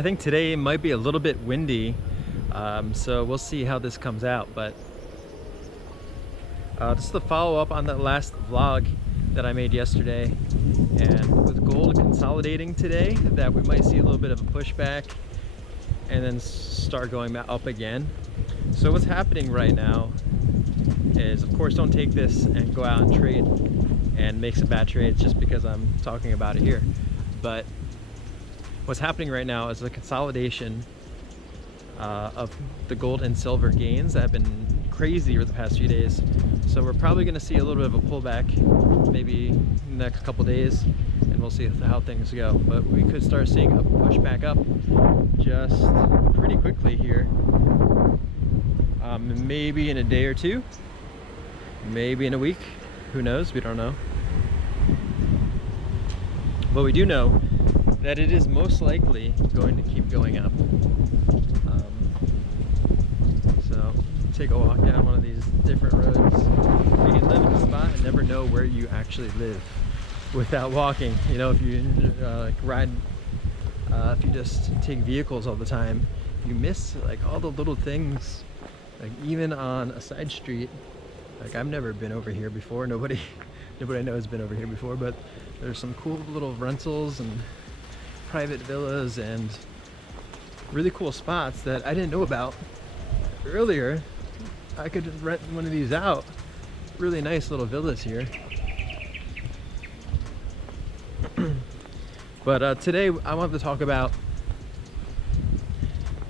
I think today might be a little bit windy, so we'll see how this comes out. But this is the follow-up on that last vlog that I made yesterday, and with gold consolidating today, that we might see a little bit of a pushback and then start going up again. So what's happening right now is, of course, don't take this and go out and trade and make some bad trades just because I'm talking about it here. But what's happening right now is the consolidation of the gold and silver gains that have been crazy over the past few days. So we're probably going to see a little bit of a pullback maybe in the next couple days, and we'll see how things go. But we could start seeing a push back up just pretty quickly here. Maybe in a day or two, maybe in a week, who knows, we don't know. But we do know that it is most likely going to keep going up. So take a walk down one of these different roads. You can live in a spot and never know where you actually live without walking. You know, if you like ride, if you just take vehicles all the time, you miss like all the little things. Like even on a side street, like I've never been over here before. Nobody I know has been over here before, but there's some cool little rentals and private villas and really cool spots that I didn't know about earlier. I could rent one of these out. Really nice little villas here. But today I want to talk about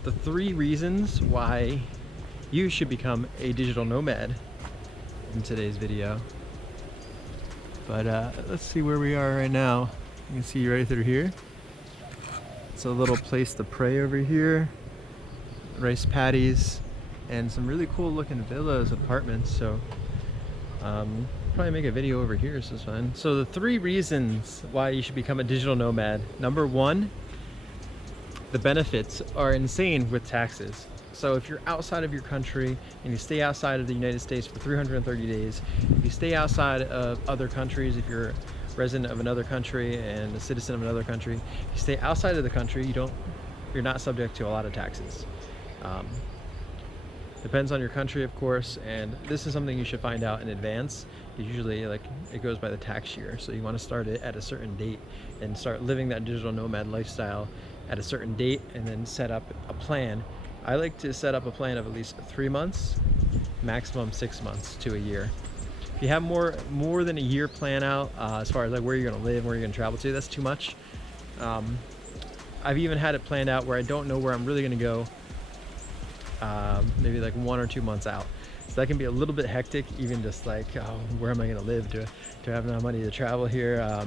the 3 reasons why you should become a digital nomad in today's video. But let's see where we are right now. You can see right through here. It's a little place to pray over here. Rice paddies and some really cool looking villas, apartments. So probably make a video over here, so it's fun. So the 3 reasons why you should become a digital nomad. Number 1, the benefits are insane with taxes. So if you're outside of your country and you stay outside of the United States for 330 days, if you stay outside of other countries, if you're a resident of another country and a citizen of another country, if you stay outside of the country, you're not subject to a lot of taxes. Depends on your country, of course, and this is something you should find out in advance. Usually, like, it goes by the tax year, so you want to start it at a certain date and start living that digital nomad lifestyle at a certain date, and then set up a plan. I like to set up a plan of at least 3 months, maximum 6 months to a year. If you have more than a year plan out, as far as like where you're gonna live, where you're gonna travel to, that's too much. I've even had it planned out where I don't know where I'm really gonna go, maybe like 1 or 2 months out. So that can be a little bit hectic, even just like, oh, where am I gonna live? Do I have enough money to travel here?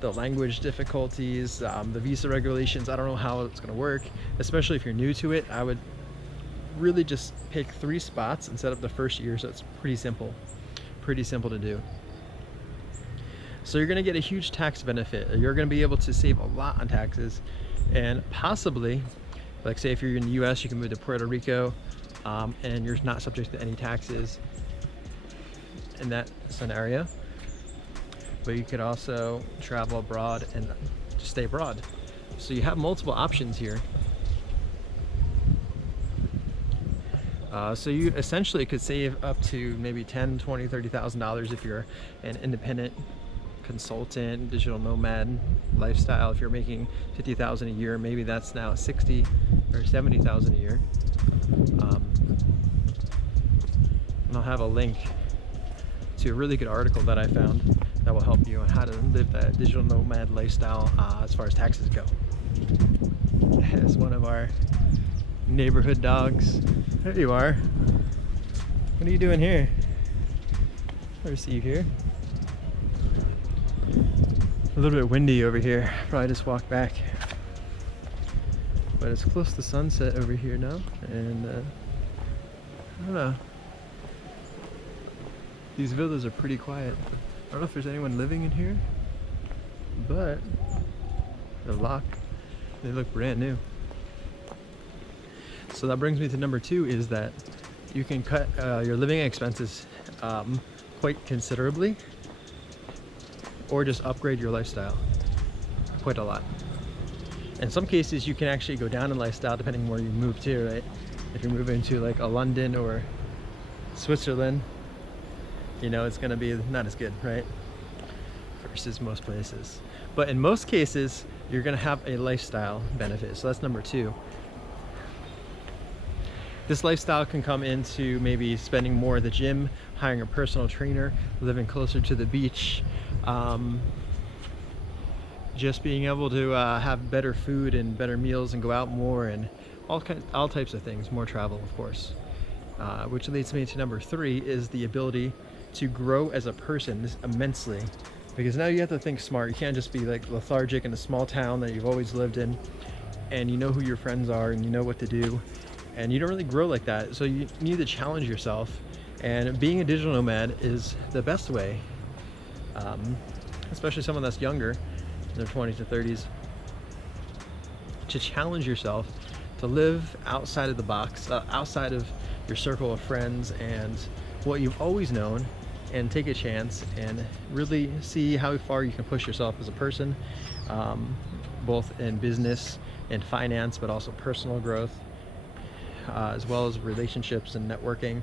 The language difficulties, the visa regulations, I don't know how it's going to work. Especially if you're new to it, I would really just pick 3 spots and set up the first year, so it's pretty simple to do. So you're going to get a huge tax benefit. You're going to be able to save a lot on taxes, and possibly, like say if you're in the US, you can move to Puerto Rico, and you're not subject to any taxes in that scenario. But you could also travel abroad and just stay abroad. So you have multiple options here. So you essentially could save up to maybe $10,000, $20,000, $30,000 if you're an independent consultant, digital nomad lifestyle. If you're making $50,000 a year, maybe that's now $60,000 or $70,000 a year. And I'll have a link to a really good article that I found that will help you on how to live that digital nomad lifestyle as far as taxes go. As one of our neighborhood dogs. There you are. What are you doing here? Never see you here. A little bit windy over here. Probably just walked back. But it's close to sunset over here now, and I don't know. These villas are pretty quiet. I don't know if there's anyone living in here, but they're locked. They look brand new. So that brings me to number 2, is that you can cut your living expenses quite considerably, or just upgrade your lifestyle quite a lot. In some cases, you can actually go down in lifestyle depending on where you move to, right? If you're moving to like a London or Switzerland, you know, it's gonna be not as good, right? Versus most places. But in most cases, you're gonna have a lifestyle benefit. So that's number 2. This lifestyle can come into maybe spending more at the gym, hiring a personal trainer, living closer to the beach, just being able to have better food and better meals and go out more, and all types of things, more travel, of course. Which leads me to number 3, is the ability to grow as a person immensely. Because now you have to think smart. You can't just be like lethargic in a small town that you've always lived in, and you know who your friends are and you know what to do, and you don't really grow like that. So you need to challenge yourself, and being a digital nomad is the best way, especially someone that's younger, in their 20s to 30s, to challenge yourself to live outside of the box, outside of your circle of friends and what you've always known, and take a chance and really see how far you can push yourself as a person, both in business and finance, but also personal growth, as well as relationships and networking,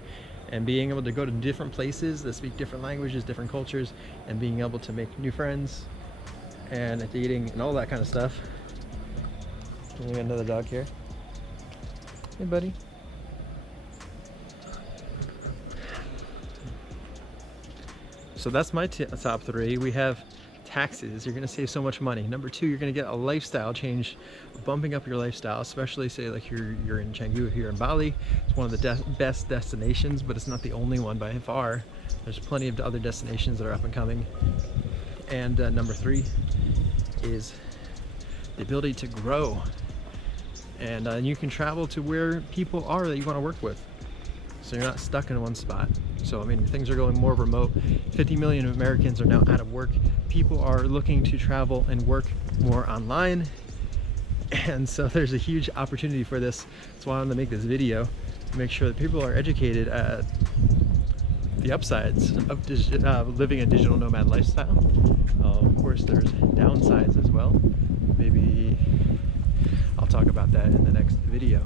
and being able to go to different places that speak different languages, different cultures, and being able to make new friends and dating and all that kind of stuff. We got another dog here. Hey, buddy. So that's my top 3. We have taxes. You're going to save so much money. Number 2, you're going to get a lifestyle change, bumping up your lifestyle, especially say like you're in Canggu here in Bali. It's one of the best destinations, but it's not the only one by far. There's plenty of other destinations that are up and coming. And number 3 is the ability to grow. And you can travel to where people are that you want to work with. So you're not stuck in one spot. So I mean, things are going more remote. 50 million Americans are now out of work. People are looking to travel and work more online. And so there's a huge opportunity for this. That's why I wanted to make this video, to make sure that people are educated at the upsides of living a digital nomad lifestyle. Of course, there's downsides as well. Maybe I'll talk about that in the next video.